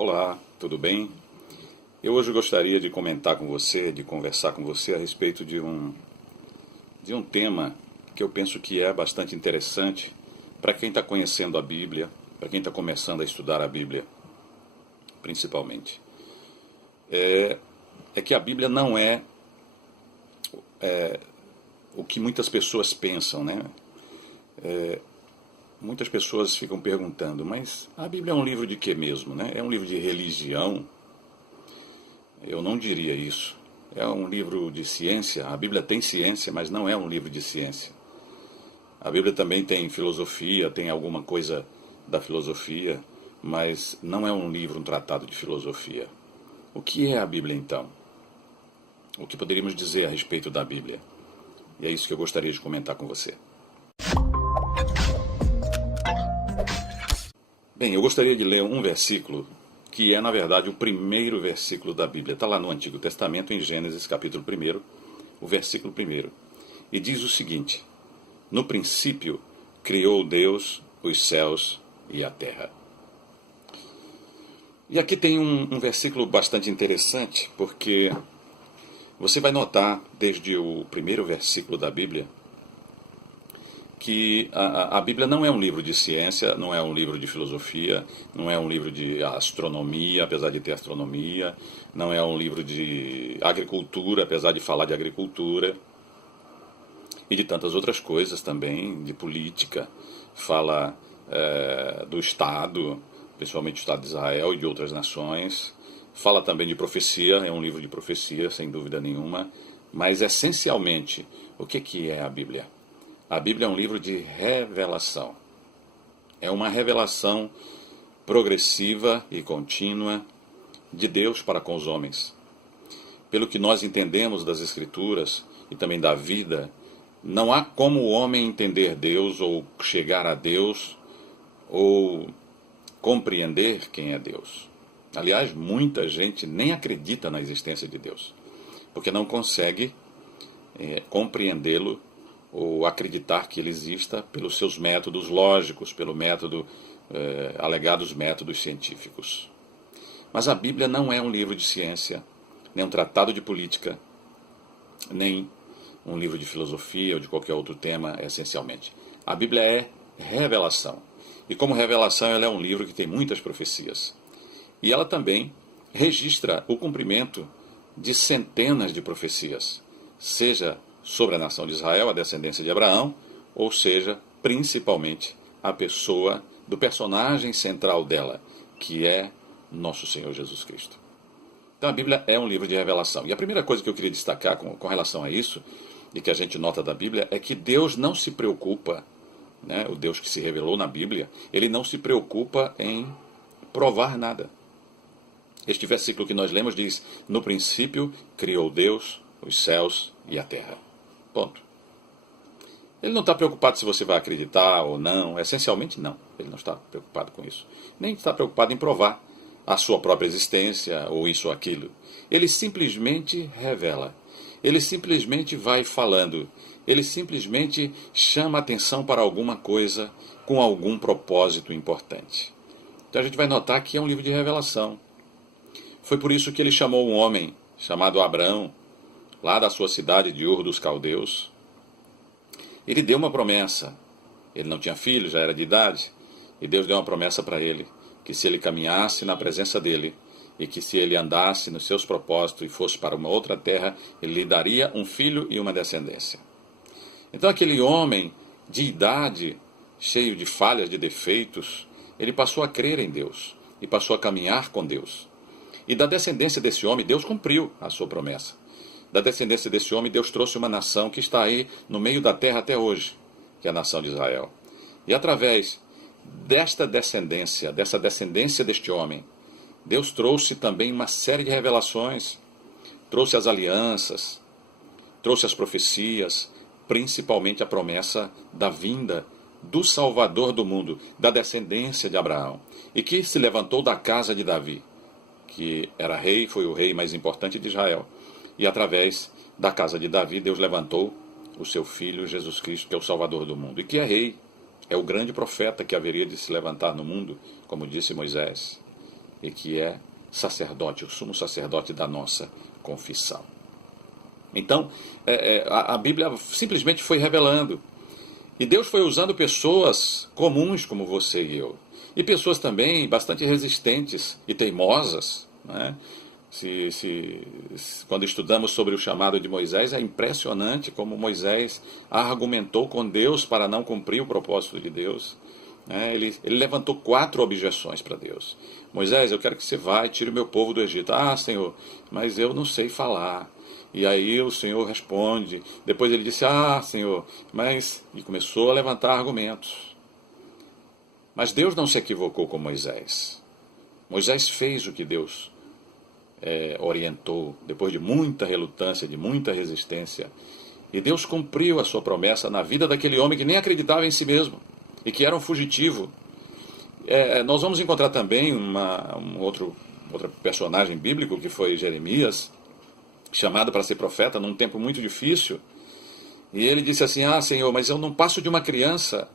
Olá, tudo bem? Eu hoje gostaria de comentar com você, de conversar com você a respeito de um tema que eu penso que é bastante interessante para quem está conhecendo a Bíblia, para quem está começando a estudar a Bíblia, principalmente. É que a Bíblia não é o que muitas pessoas pensam, né? Muitas pessoas ficam perguntando, mas a Bíblia é um livro de quê mesmo, né? É um livro de religião? Eu não diria isso. É um livro de ciência. A Bíblia tem ciência, mas não é um livro de ciência. A Bíblia também tem filosofia, tem alguma coisa da filosofia, mas não é um livro, um tratado de filosofia. O que é a Bíblia então? O que poderíamos dizer a respeito da Bíblia? E é isso que eu gostaria de comentar com você. Bem, eu gostaria de ler um versículo que é, na verdade, o primeiro versículo da Bíblia. Está lá no Antigo Testamento, em Gênesis, capítulo 1, o versículo 1. E diz o seguinte: no princípio criou Deus os céus e a terra. E aqui tem um versículo bastante interessante, porque você vai notar, desde o primeiro versículo da Bíblia, que a Bíblia não é um livro de ciência, não é um livro de filosofia, não é um livro de astronomia, apesar de ter astronomia, não é um livro de agricultura, apesar de falar de agricultura, e de tantas outras coisas também, de política, fala do Estado, principalmente do Estado de Israel e de outras nações, fala também de profecia, é um livro de profecia, sem dúvida nenhuma, mas essencialmente, o que é a Bíblia? A Bíblia é um livro de revelação. É uma revelação progressiva e contínua de Deus para com os homens. Pelo que nós entendemos das Escrituras e também da vida, não há como o homem entender Deus ou chegar a Deus ou compreender quem é Deus. Aliás, muita gente nem acredita na existência de Deus, porque não consegue compreendê-lo ou acreditar que ele exista pelos seus métodos lógicos, pelo método, alegados métodos científicos. Mas a Bíblia não é um livro de ciência, nem um tratado de política, nem um livro de filosofia ou de qualquer outro tema, essencialmente. A Bíblia é revelação. E como revelação, ela é um livro que tem muitas profecias. E ela também registra o cumprimento de centenas de profecias, seja sobre a nação de Israel, a descendência de Abraão, ou seja, principalmente a pessoa do personagem central dela, que é nosso Senhor Jesus Cristo. Então a Bíblia é um livro de revelação. E a primeira coisa que eu queria destacar com relação a isso, e que a gente nota da Bíblia, é que Deus não se preocupa, né, o Deus que se revelou na Bíblia, ele não se preocupa em provar nada. Este versículo que nós lemos diz: no princípio criou Deus os céus e a terra. Ponto. Ele não está preocupado se você vai acreditar ou não, essencialmente não. Ele não está preocupado com isso. Nem está preocupado em provar a sua própria existência ou isso ou aquilo. Ele simplesmente revela. Ele simplesmente vai falando. Ele simplesmente chama atenção para alguma coisa com algum propósito importante. Então a gente vai notar que é um livro de revelação. Foi por isso que ele chamou um homem chamado Abraão, lá da sua cidade de Ur dos Caldeus. Ele deu uma promessa. Ele não tinha filho, já era de idade. E Deus deu uma promessa para ele, que se ele caminhasse na presença dele, e que se ele andasse nos seus propósitos e fosse para uma outra terra, ele lhe daria um filho e uma descendência. Então aquele homem de idade, cheio de falhas, de defeitos, ele passou a crer em Deus, e passou a caminhar com Deus. E da descendência desse homem, Deus cumpriu a sua promessa. Da descendência desse homem, Deus trouxe uma nação que está aí no meio da terra até hoje, que é a nação de Israel. E através desta descendência deste homem, Deus trouxe também uma série de revelações, trouxe as alianças, trouxe as profecias, principalmente a promessa da vinda do Salvador do mundo, da descendência de Abraão, e que se levantou da casa de Davi, que era rei, foi o rei mais importante de Israel. E através da casa de Davi, Deus levantou o seu filho Jesus Cristo, que é o Salvador do mundo, e que é rei, é o grande profeta que haveria de se levantar no mundo, como disse Moisés. e que é sacerdote, o sumo sacerdote da nossa confissão. Então, a Bíblia simplesmente foi revelando. E Deus foi usando pessoas comuns como você e eu. E pessoas também bastante resistentes e teimosas, né? Quando estudamos sobre o chamado de Moisés, é impressionante como Moisés argumentou com Deus para não cumprir o propósito de Deus. Ele levantou 4 objeções para Deus. Moisés, eu quero que você vá e tire o meu povo do Egito. Ah, Senhor, mas eu não sei falar. E aí o Senhor responde. Depois ele disse, ah, Senhor, mas... E começou a levantar argumentos. Mas Deus não se equivocou com Moisés. Moisés fez o que Deus orientou, depois de muita relutância, de muita resistência. E Deus cumpriu a sua promessa na vida daquele homem que nem acreditava em si mesmo e que era um fugitivo. Nós vamos encontrar também outro personagem bíblico, que foi Jeremias, chamado para ser profeta num tempo muito difícil. E ele disse assim, ah, Senhor, mas eu não passo de uma criança.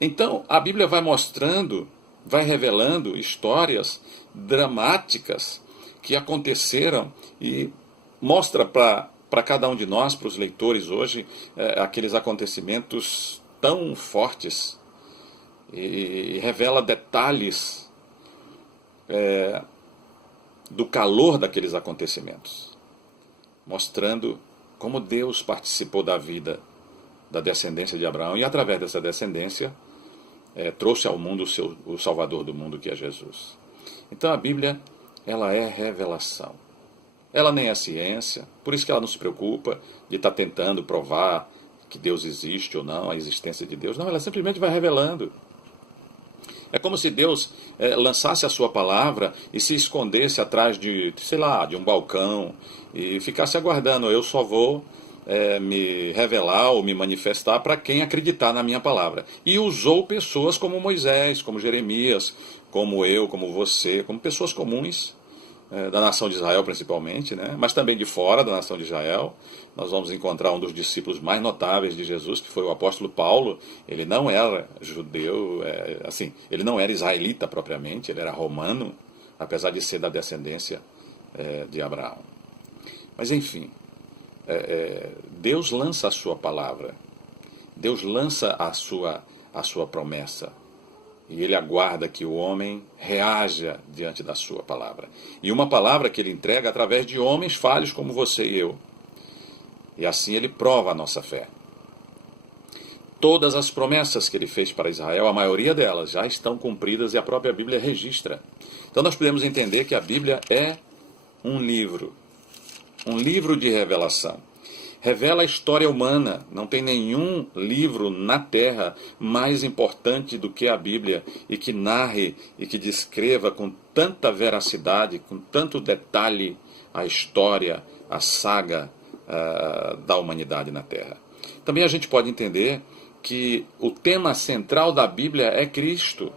Então, a Bíblia vai mostrando, vai revelando histórias dramáticas que aconteceram e mostra para cada um de nós, para os leitores hoje, aqueles acontecimentos tão fortes e revela detalhes do calor daqueles acontecimentos, mostrando como Deus participou da vida da descendência de Abraão e através dessa descendência trouxe ao mundo o Salvador do mundo, que é Jesus. Então a Bíblia, ela é revelação. Ela nem é ciência, por isso que ela não se preocupa de estar tentando provar que Deus existe ou não, a existência de Deus. Não, ela simplesmente vai revelando. É como se Deus lançasse a sua palavra e se escondesse atrás de, sei lá, de um balcão e ficasse aguardando. Eu só vou me revelar ou me manifestar para quem acreditar na minha palavra. E usou pessoas como Moisés, como Jeremias, como eu, como você, como pessoas comuns da nação de Israel principalmente, né? Mas também de fora da nação de Israel. Nós vamos encontrar um dos discípulos mais notáveis de Jesus, que foi o apóstolo Paulo. Ele não era judeu, ele não era israelita propriamente, ele era romano, apesar de ser da descendência de Abraão. Mas enfim, Deus lança a sua palavra, Deus lança a sua promessa, e Ele aguarda que o homem reaja diante da sua palavra. E uma palavra que Ele entrega através de homens falhos como você e eu. E assim Ele prova a nossa fé. Todas as promessas que Ele fez para Israel, a maioria delas já estão cumpridas e a própria Bíblia registra. Então nós podemos entender que a Bíblia é um livro de revelação. Revela a história humana. Não tem nenhum livro na Terra mais importante do que a Bíblia e que narre e que descreva com tanta veracidade, com tanto detalhe a história, a saga da humanidade na Terra. Também a gente pode entender que o tema central da Bíblia é Cristo.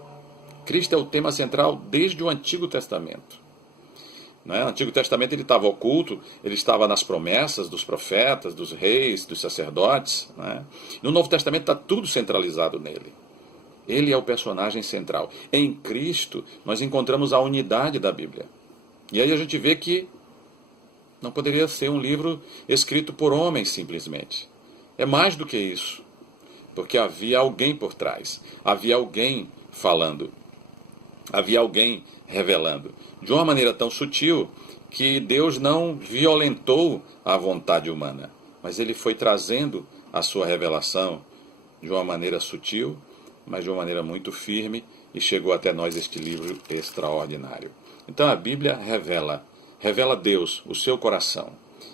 Cristo é o tema central desde o Antigo Testamento. No Antigo Testamento ele estava oculto, ele estava nas promessas dos profetas, dos reis, dos sacerdotes. No Novo Testamento está tudo centralizado nele. Ele é o personagem central. Em Cristo nós encontramos a unidade da Bíblia. E aí a gente vê que não poderia ser um livro escrito por homens simplesmente. É mais do que isso, porque havia alguém por trás, havia alguém falando, havia alguém revelando, de uma maneira tão sutil que Deus não violentou a vontade humana, mas Ele foi trazendo a sua revelação de uma maneira sutil, mas de uma maneira muito firme, e chegou até nós este livro extraordinário. Então a Bíblia revela Deus, o seu coração,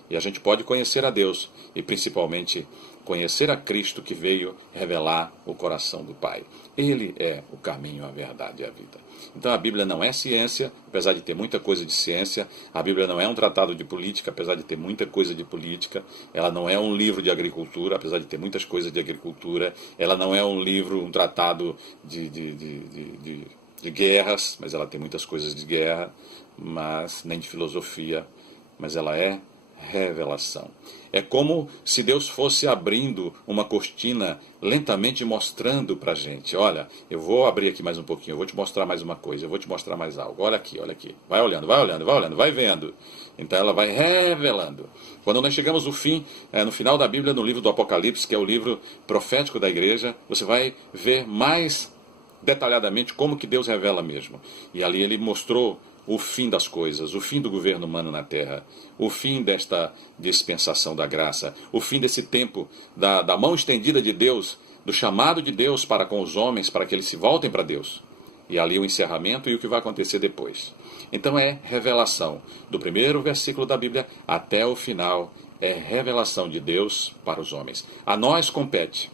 e a gente pode conhecer a Deus e principalmente conhecer a Cristo, que veio revelar o coração do Pai. Ele é o caminho, a verdade e a vida. Então a Bíblia não é ciência, apesar de ter muita coisa de ciência. A Bíblia não é um tratado de política, apesar de ter muita coisa de política. Ela não é um livro de agricultura, apesar de ter muitas coisas de agricultura. Ela não é um livro, um tratado de guerras, mas ela tem muitas coisas de guerra, mas nem de filosofia. Mas ela é revelação. É como se Deus fosse abrindo uma cortina lentamente mostrando para a gente. Olha, eu vou abrir aqui mais um pouquinho, eu vou te mostrar mais uma coisa, eu vou te mostrar mais algo. Olha aqui, olha aqui. Vai olhando, vai olhando, vai olhando, vai vendo. Então ela vai revelando. Quando nós chegamos no fim, no final da Bíblia, no livro do Apocalipse, que é o livro profético da igreja, você vai ver mais detalhadamente como que Deus revela mesmo. E ali ele mostrou o fim das coisas, o fim do governo humano na terra, o fim desta dispensação da graça, o fim desse tempo da mão estendida de Deus, do chamado de Deus para com os homens, para que eles se voltem para Deus. E ali o encerramento e o que vai acontecer depois. Então é revelação. Do primeiro versículo da Bíblia até o final, é revelação de Deus para os homens. A nós compete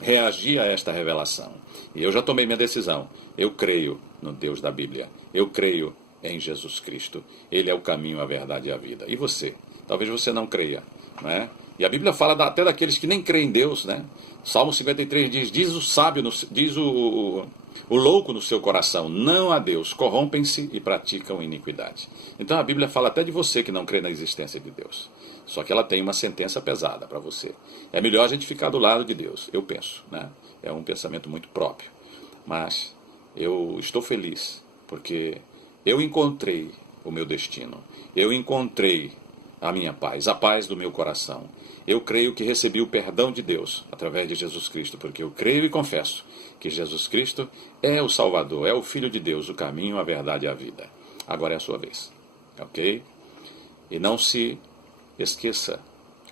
reagir a esta revelação. E eu já tomei minha decisão. Eu creio no Deus da Bíblia. Eu creio em Jesus Cristo. Ele é o caminho, a verdade e a vida. E você? Talvez você não creia, não é? E a Bíblia fala até daqueles que nem creem em Deus, né? Salmo 53 diz o sábio, diz o louco no seu coração, não há Deus, corrompem-se e praticam iniquidade. Então a Bíblia fala até de você que não crê na existência de Deus. Só que ela tem uma sentença pesada para você. É melhor a gente ficar do lado de Deus, eu penso, né? É um pensamento muito próprio. Mas eu estou feliz, porque eu encontrei o meu destino. Eu encontrei a minha paz, a paz do meu coração. Eu creio que recebi o perdão de Deus através de Jesus Cristo, porque eu creio e confesso que Jesus Cristo é o Salvador, é o Filho de Deus, o caminho, a verdade e a vida. Agora é a sua vez, ok? E não se esqueça,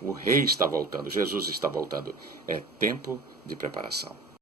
o Rei está voltando, Jesus está voltando. É tempo de preparação.